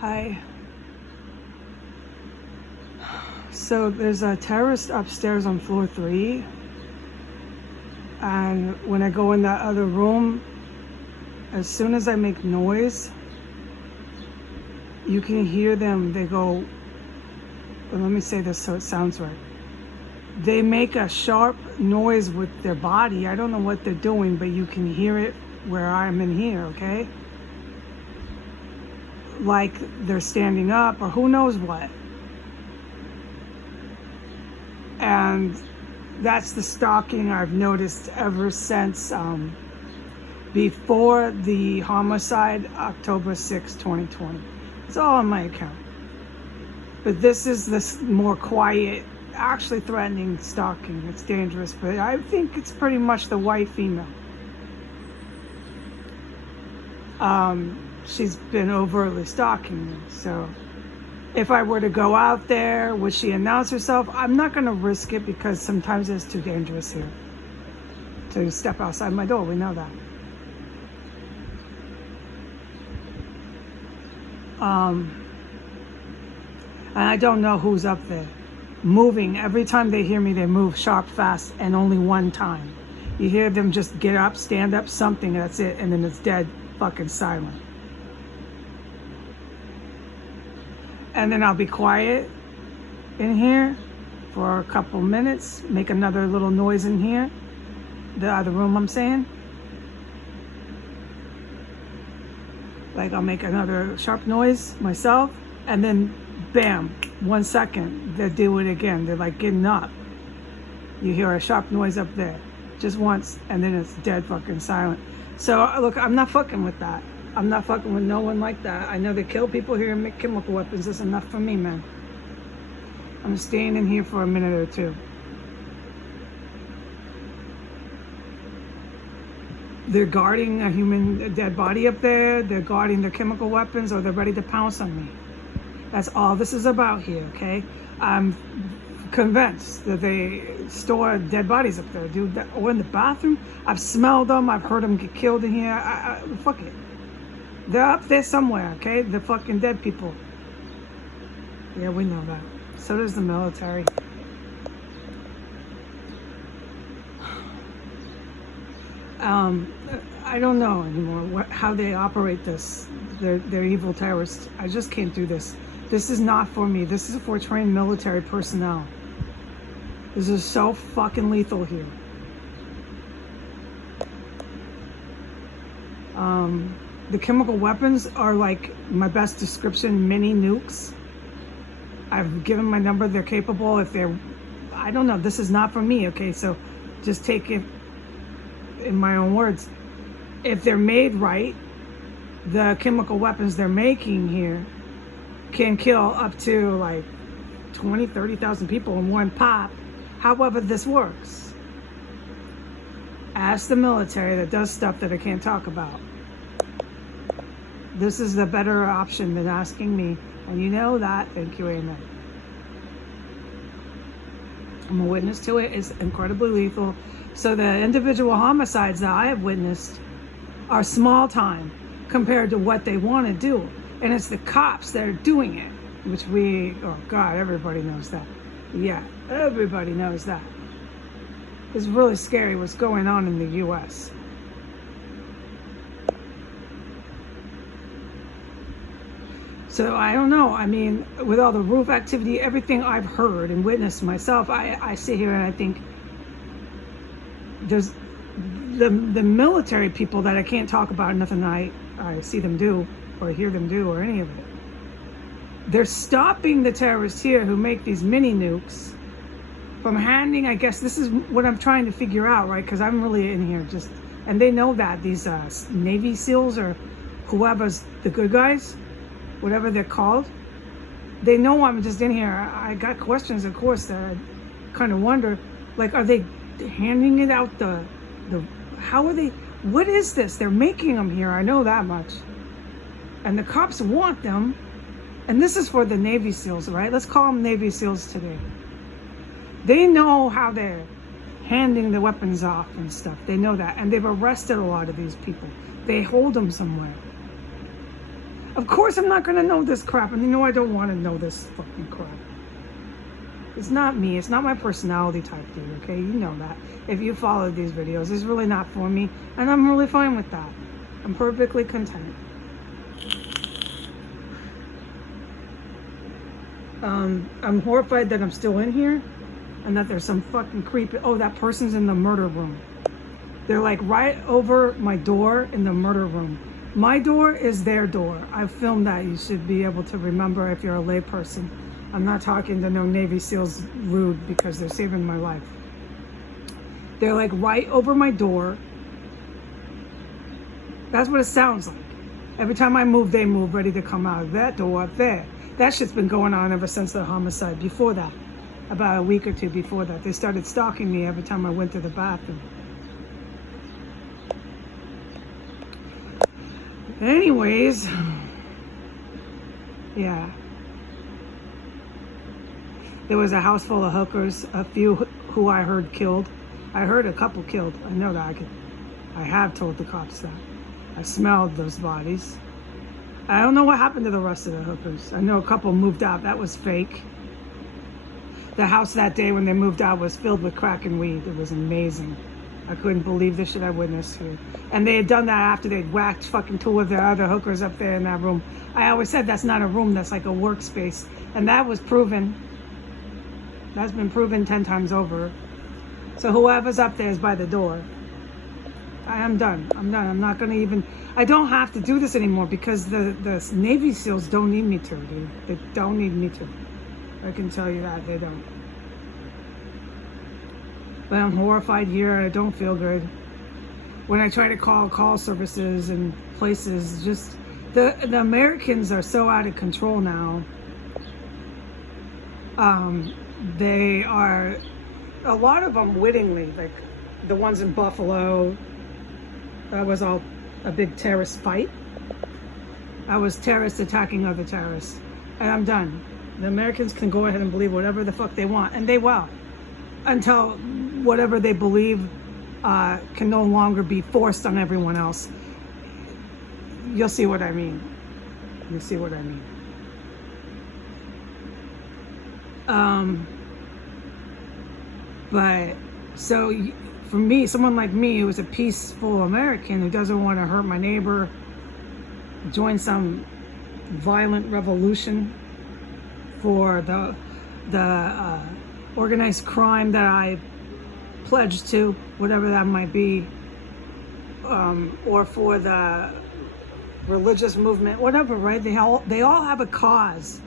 Hi. So there's a terrorist upstairs on floor 3, and when I go in that other room, as soon as I make noise, you can hear them. They go, but let me say this so it sounds right. They make a sharp noise with their body. I don't know what they're doing, but you can hear it where I'm in here, okay? Like they're standing up or who knows what. And that's the stalking I've noticed ever since before the homicide, October 6, 2020. It's all on my account. But this is this more quiet, actually threatening stalking. It's dangerous, but I think it's pretty much the white female. She's been overtly stalking me, so if I were to go out there, would she announce herself? I'm not going to risk it because sometimes it's too dangerous here to step outside my door. We know that. And I don't know who's up there. Moving. Every time they hear me, they move sharp, fast, and only one time. You hear them just get up, stand up, something, that's it, and then it's dead, fucking silent. And then I'll be quiet in here for a couple minutes, make another little noise in here, the other room I'm saying. Like I'll make another sharp noise myself, and then bam, 1 second, they do it again. They're like getting up. You hear a sharp noise up there, just once, and then it's dead fucking silent. So look, I'm not fucking with that. I'm not fucking with no one like that. I know they kill people here and make chemical weapons. That's enough for me, man. I'm staying in here for a minute or two. They're guarding a dead body up there. They're guarding their chemical weapons, or they're ready to pounce on me. That's all this is about here, okay? I'm convinced that they store dead bodies up there, dude. Or in the bathroom. I've smelled them. I've heard them get killed in here. Fuck it. They're up there somewhere, okay? The fucking dead people. Yeah, we know that. So does the military. I don't know anymore how they operate this. They're evil terrorists. I just can't do this. This is not for me. This is for trained military personnel. This is so fucking lethal here. The chemical weapons are like my best description, mini nukes. I've given my number. They're capable if they're, I don't know, this is not for me, okay? So just take it in my own words. If they're made right, the chemical weapons they're making here can kill up to like 20, 30,000 people in one pop. However this works. Ask the military that does stuff that I can't talk about. This is the better option than asking me. And you know that. Thank you, amen. I'm a witness to it. It's incredibly lethal. So the individual homicides that I have witnessed are small time compared to what they want to do. And it's the cops that are doing it, which oh God, everybody knows that. Yeah, everybody knows that. It's really scary what's going on in the U.S. So I don't know. I mean, with all the roof activity, everything I've heard and witnessed myself, I sit here and I think there's the military people that I can't talk about, nothing I see them do or hear them do or any of it. They're stopping the terrorists here who make these mini nukes from handing, I guess this is what I'm trying to figure out, right? Because I'm really in here just, and they know that these Navy SEALs or whoever's the good guys, whatever they're called, they know I'm just in here. I got questions, of course, that I kind of wonder, like, are they handing it out how are they, what is this? They're making them here, I know that much. And the cops want them, and this is for the Navy SEALs, right? Let's call them Navy SEALs today. They know how they're handing the weapons off and stuff. They know that, and they've arrested a lot of these people. They hold them somewhere. Of course I'm not going to know this crap. And you know I don't want to know this fucking crap. It's not me. It's not my personality type, dude, okay? You know that. If you followed these videos, it's really not for me. And I'm really fine with that. I'm perfectly content. I'm horrified that I'm still in here. And that there's some fucking creep. Oh, that person's in the murder room. They're like right over my door in the murder room. My door is their door. I've filmed that. You should be able to remember if you're a lay person. I'm not talking to no Navy SEALs rude because they're saving my life. They're like right over my door. That's what it sounds like. Every time I move, they move, ready to come out of that door up there. That shit's been going on ever since the homicide. Before that, about a week or two before that, they started stalking me every time I went to the bathroom. Anyways, yeah. There was a house full of hookers, a few who I heard killed. I heard a couple killed. I know that. I have told the cops that. I smelled those bodies. I don't know what happened to the rest of the hookers. I know a couple moved out. That was fake. The house that day when they moved out was filled with crack and weed. It was amazing. I couldn't believe the shit I witnessed here. And they had done that after they'd whacked fucking two of the other hookers up there in that room. I always said that's not a room, that's like a workspace. And that was proven. That's been proven 10 times over. So whoever's up there is by the door. I am done. I'm done. I'm not going to even... I don't have to do this anymore because the Navy SEALs don't need me to, dude. They don't need me to. I can tell you that. They don't. But I'm horrified here. I don't feel good. When I try to call services and places, just... The Americans are so out of control now. They are... A lot of them wittingly, like the ones in Buffalo, that was all a big terrorist fight. I was terrorists attacking other terrorists. And I'm done. The Americans can go ahead and believe whatever the fuck they want, and they will. Until whatever they believe can no longer be forced on everyone else. You'll see what I mean. You'll see what I mean. But so for me, someone like me who is a peaceful American who doesn't want to hurt my neighbor, join some violent revolution for the organized crime that I pledged to, whatever that might be, or for the religious movement, whatever, right? They all have a cause.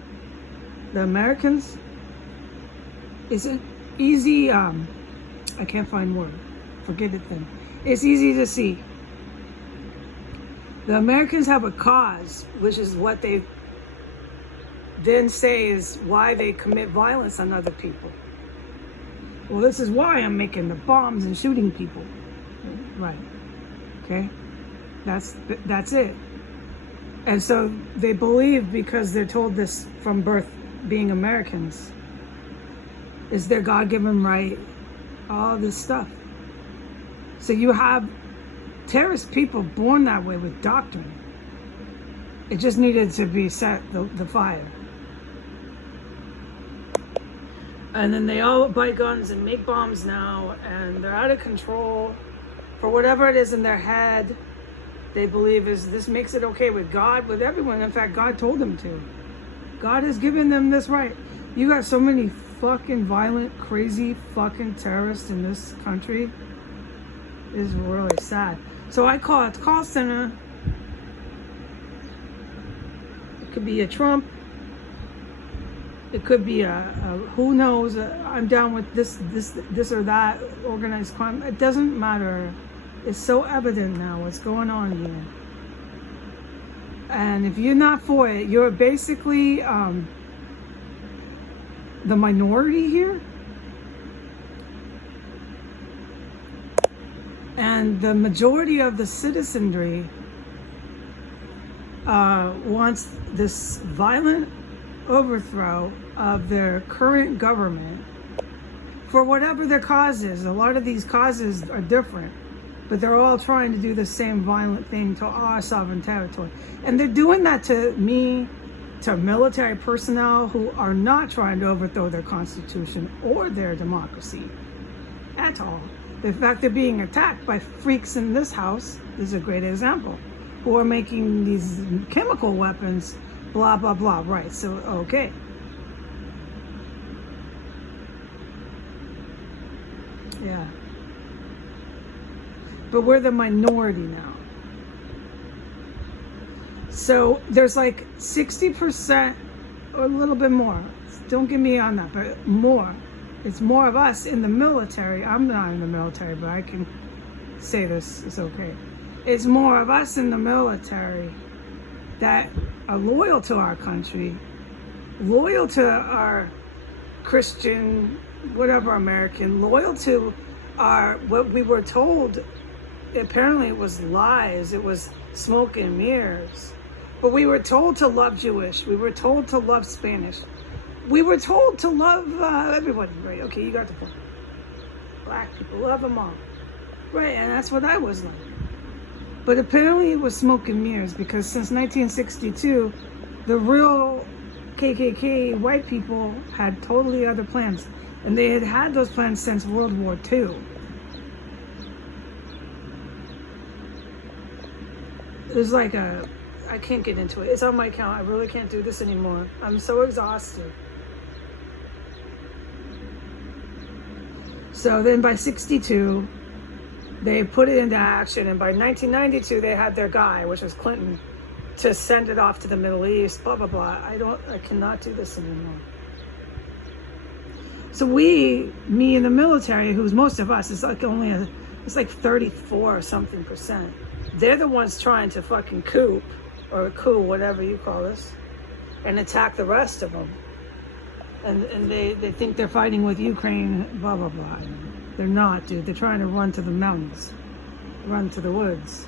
The Americans, is it easy? I can't find word. Forget it then. It's easy to see. The Americans have a cause, which is what they then say is why they commit violence on other people. Well, this is why I'm making the bombs and shooting people. Right. Okay? That's it. And so they believe, because they're told this from birth, being Americans, is their God-given right, all this stuff. So you have terrorist people born that way with doctrine. It just needed to be set, the fire. And then they all buy guns and make bombs now, and they're out of control for whatever it is in their head. They believe this makes it okay with God, with everyone. In fact, God told them to. God has given them this right. You got so many fucking violent, crazy fucking terrorists in this country. It's really sad. So I call it call center. It could be a Trump. It could be a who knows. I'm down with this or that organized crime. It doesn't matter. It's so evident now what's going on here. And if you're not for it, you're basically the minority here. And the majority of the citizenry wants this violent overthrow of their current government for whatever their cause is. A lot of these causes are different. but they're all trying to do the same violent thing to our sovereign territory. And they're doing that to me, to military personnel who are not trying to overthrow their constitution or their democracy at all. The fact they're being attacked by freaks in this house is a great example, who are making these chemical weapons, blah, blah, blah. Right, so, okay. Yeah. But we're the minority now. So there's like 60% or a little bit more. Don't get me on that, but more. It's more of us in the military. I'm not in the military, but I can say this. It's okay. It's more of us in the military that are loyal to our country, loyal to our Christian, whatever, American, loyal to our, what we were told. Apparently it was lies. It was smoke and mirrors. But we were told to love Jewish. We were told to love Spanish. We were told to love everybody. Right? Okay, you got the point. Black people, love them all. Right, and that's what I was like. But apparently it was smoke and mirrors, because since 1962, the real KKK white people had totally other plans. And they had had those plans since World War II. There's like a, I can't get into it. It's on my account. I really can't do this anymore. I'm so exhausted. So then by 62, they put it into action. And by 1992, they had their guy, which was Clinton, to send it off to the Middle East, blah, blah, blah. I cannot do this anymore. So me in the military, who's most of us, is like only it's like 34 or something %. They're the ones trying to fucking coup, whatever you call this, and attack the rest of them. And they think they're fighting with Ukraine, blah, blah, blah. They're not, dude. They're trying to run to the mountains, run to the woods.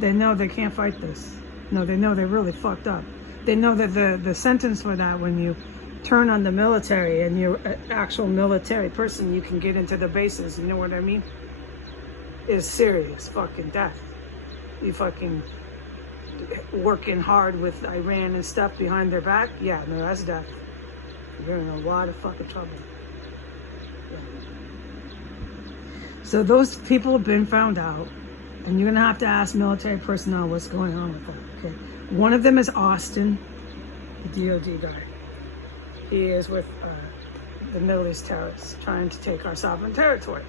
They know they can't fight this. No, they know they're really fucked up. They know that the sentence for that, when you turn on the military and you're an actual military person, you can get into the bases, you know what I mean? Is serious fucking death. You fucking working hard with Iran and stuff behind their back, yeah, no, that's death. You're in a lot of fucking trouble. Yeah. So those people have been found out, and you're gonna have to ask military personnel what's going on with that. Okay, one of them is Austin, the DOD guy. He is with the Middle East terrorists trying to take our sovereign territory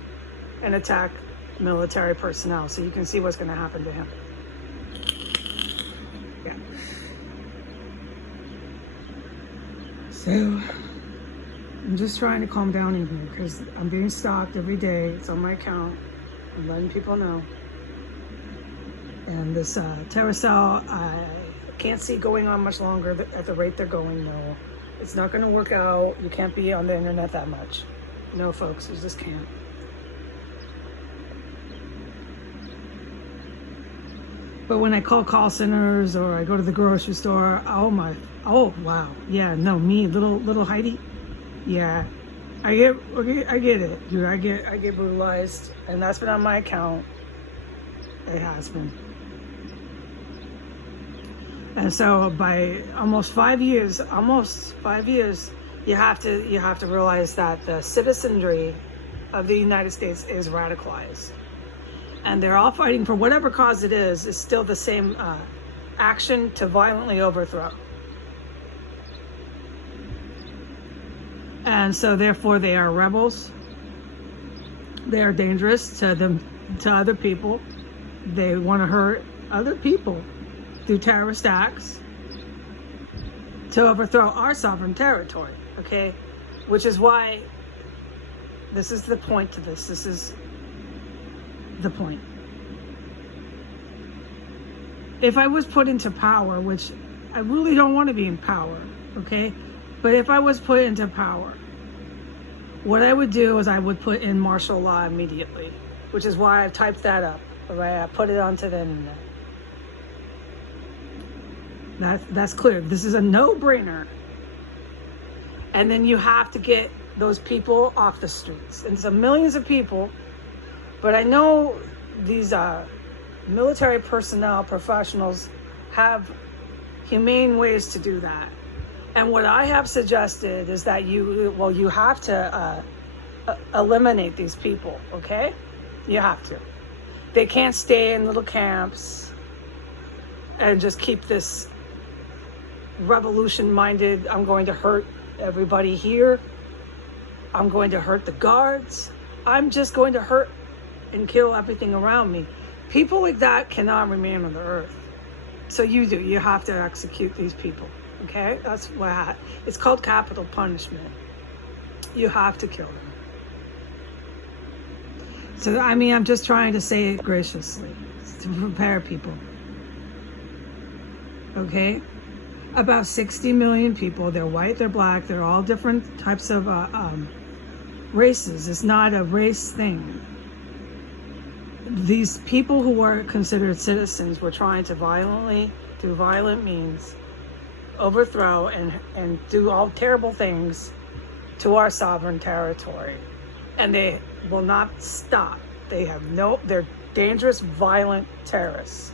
and attack military personnel. So you can see what's going to happen to him. Yeah. So I'm just trying to calm down in here, because I'm being stalked every day. It's on my account. I'm letting people know. And this terror cell, I can't see going on much longer at the rate they're going. No, it's not going to work out. You can't be on the internet that much. No, folks, you just can't. But when I call centers, or I go to the grocery store, oh wow, yeah, no, me, little Heidi, yeah, I get it, dude. I get brutalized, and that's been on my account. It has been. And so by almost 5 years, you have to realize that the citizenry of the United States is radicalized. And they're all fighting for whatever cause it is still the same action to violently overthrow. And so therefore they are rebels. They are dangerous to other people. They want to hurt other people through terrorist acts to overthrow our sovereign territory, okay? Which is why this is the point to this. This is the point. If I was put into power, which I really don't want to be in power, okay? But if I was put into power, what I would do is I would put in martial law immediately, which is why I typed that up, right? I put it onto the internet. That's clear. This is a no-brainer. And then you have to get those people off the streets. And it's millions of people. But I know these military personnel, professionals, have humane ways to do that. And what I have suggested is that you have to eliminate these people, okay? You have to. They can't stay in little camps and just keep this revolution-minded, I'm going to hurt everybody here. I'm going to hurt the guards. I'm just going to hurt and kill everything around me. People like that cannot remain on the earth. So you have to execute these people, okay? That's what it's called capital punishment. You have to kill them. So, I mean, I'm just trying to say it graciously to prepare people. Okay? About 60 million people. They're white, they're black, they're all different types of races. It's not a race thing. These people who are considered citizens were trying to violently, through violent means, overthrow and do all terrible things to our sovereign territory. And they will not stop. They're dangerous, violent terrorists.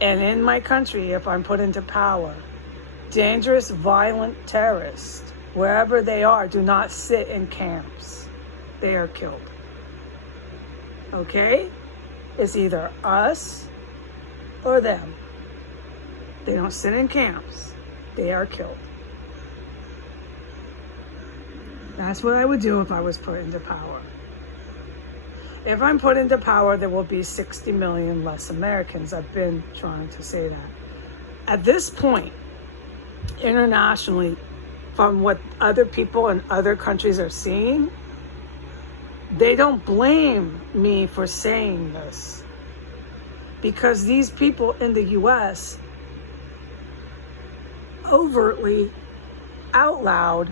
And in my country, if I'm put into power, dangerous, violent terrorists, wherever they are, do not sit in camps. They are killed. Okay? It's either us or them. They don't sit in camps. They are killed. That's what I would do if I was put into power. If I'm put into power, there will be 60 million less Americans. I've been trying to say that. At this point, internationally, from what other people in other countries are seeing, they don't blame me for saying this. Because these people in the US overtly, out loud,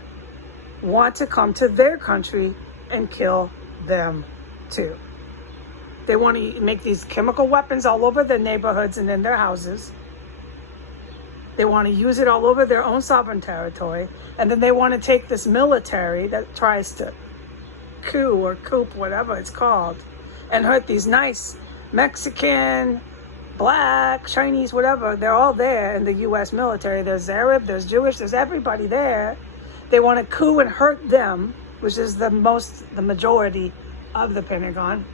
want to come to their country and kill them too. They want to make these chemical weapons all over their neighborhoods and in their houses. They want to use it all over their own sovereign territory. And then they want to take this military that tries to coup, whatever it's called, and hurt these nice Mexican, black, Chinese, whatever. They're all there in the US military. There's Arab, there's Jewish, there's everybody there. They want to coup and hurt them, which is the majority of the Pentagon.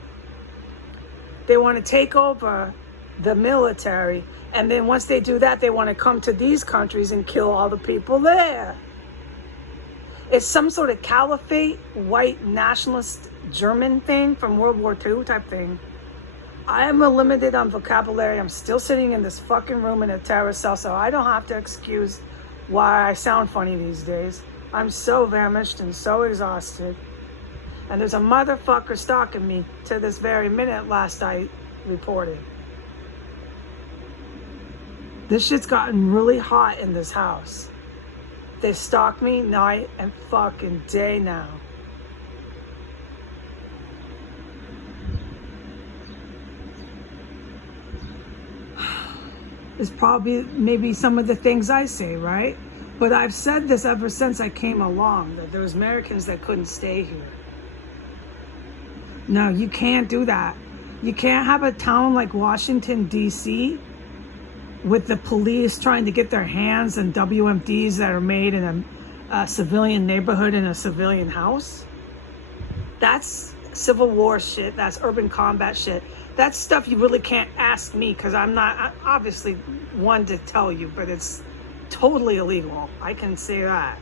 They want to take over the military, and then once they do that, they want to come to these countries and kill all the people there. It's some sort of caliphate, white nationalist German thing from World War II type thing. I am limited on vocabulary. I'm still sitting in this fucking room in a terrorist cell, so I don't have to excuse why I sound funny these days. I'm so famished and so exhausted. And there's a motherfucker stalking me to this very minute last I reported. This shit's gotten really hot in this house. They stalk me night and fucking day now. It's probably maybe some of the things I say, right? But I've said this ever since I came along, that there was Americans that couldn't stay here. No, you can't do that. You can't have a town like Washington, D.C. with the police trying to get their hands on WMDs that are made in a civilian neighborhood in a civilian house. That's Civil War shit. That's urban combat shit. That's stuff you really can't ask me, because I'm obviously one to tell you, but it's totally illegal. I can say that.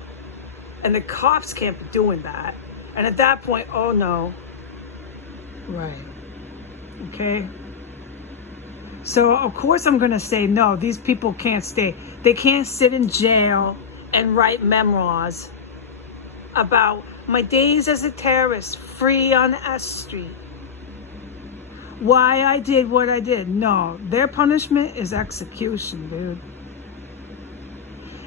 And the cops can't be doing that. And at that point, oh no. Right. Okay. So of course I'm going to say, no, these people can't stay. They can't sit in jail and write memoirs about my days as a terrorist, free on S Street. Why I did what I did. No, their punishment is execution, dude.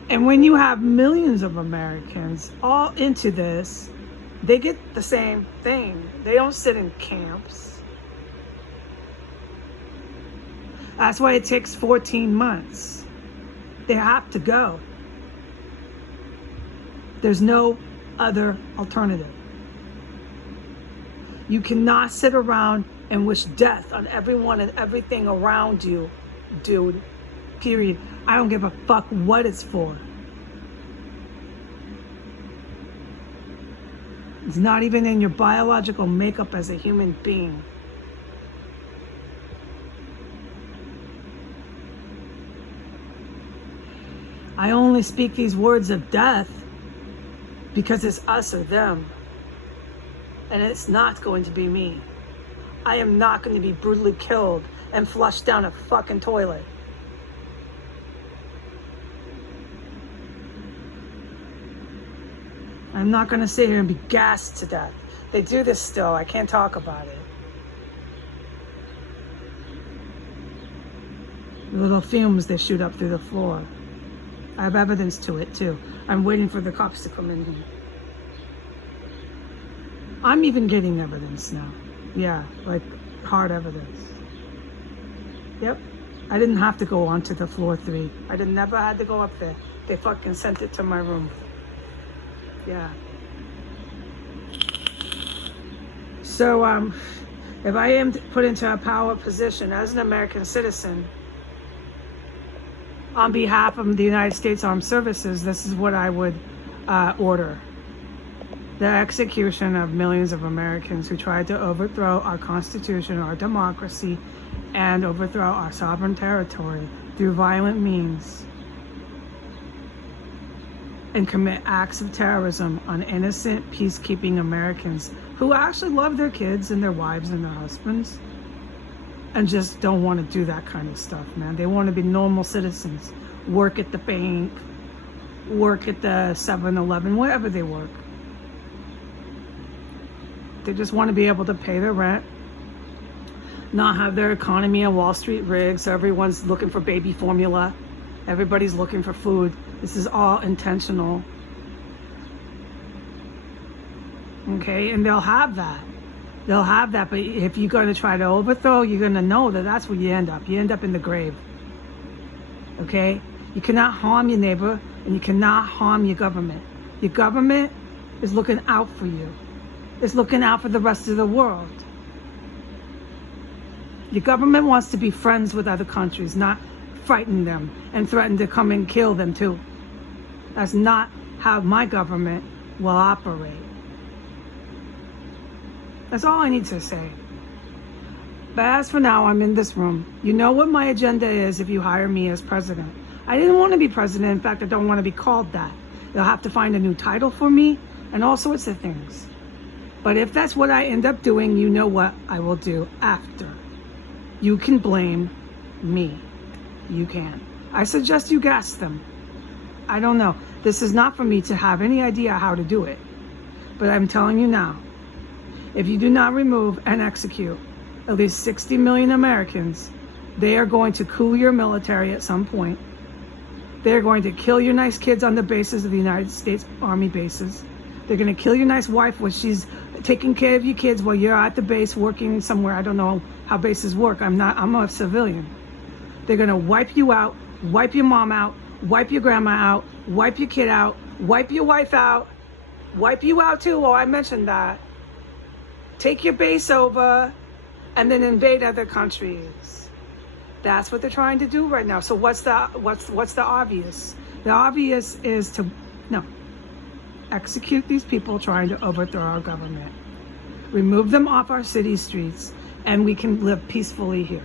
And when you have millions of Americans all into this, they get the same thing. They don't sit in camps. That's why it takes 14 months. They have to go. There's no other alternative. You cannot sit around and wish death on everyone and everything around you, dude. Period. I don't give a fuck what it's for. It's not even in your biological makeup as a human being. I only speak these words of death because it's us or them. And it's not going to be me. I am not going to be brutally killed and flushed down a fucking toilet. I'm not going to sit here and be gassed to death. They do this still. I can't talk about it. The little fumes they shoot up through the floor. I have evidence to it too. I'm waiting for the cops to come in here. I'm even getting evidence now. Yeah, like hard evidence. Yep. I didn't have to go onto the floor 3. I never had to go up there. They fucking sent it to my room. Yeah. So, if I am put into a power position as an American citizen, on behalf of the United States Armed Services, this is what I would order. The execution of millions of Americans who tried to overthrow our Constitution, our democracy, and overthrow our sovereign territory through violent means, and commit acts of terrorism on innocent, peacekeeping Americans who actually love their kids and their wives and their husbands and just don't want to do that kind of stuff, man. They want to be normal citizens, work at the bank, work at the 7-Eleven, wherever they work. They just want to be able to pay their rent, not have their economy on Wall Street rigged, so everyone's looking for baby formula. Everybody's looking for food. This is all intentional. Okay, and they'll have that. They'll have that, but if you're going to try to overthrow, you're going to know that that's where you end up. You end up in the grave. Okay? You cannot harm your neighbor, and you cannot harm your government. Your government is looking out for you. It's looking out for the rest of the world. Your government wants to be friends with other countries, not frighten them and threaten to come and kill them too. That's not how my government will operate. That's all I need to say. But as for now, I'm in this room. You know what my agenda is if you hire me as president. I didn't want to be president. In fact, I don't want to be called that. They'll have to find a new title for me and all sorts of things. But if that's what I end up doing, you know what I will do after. You can blame me. You can. I suggest you gas them. I don't know. This is not for me to have any idea how to do it. But I'm telling you now, if you do not remove and execute at least 60 million Americans, they are going to coup your military at some point. They're going to kill your nice kids on the bases of the United States Army bases. They're going to kill your nice wife when she's taking care of your kids while you're at the base working somewhere. I don't know how bases work. I'm a civilian. They're going to wipe you out, wipe your mom out, wipe your grandma out, wipe your kid out, wipe your wife out, wipe you out too. Oh, I mentioned that. Take your base over and then invade other countries. That's what they're trying to do right now. So what's the obvious? The obvious is to execute these people trying to overthrow our government. Remove them off our city streets and we can live peacefully here.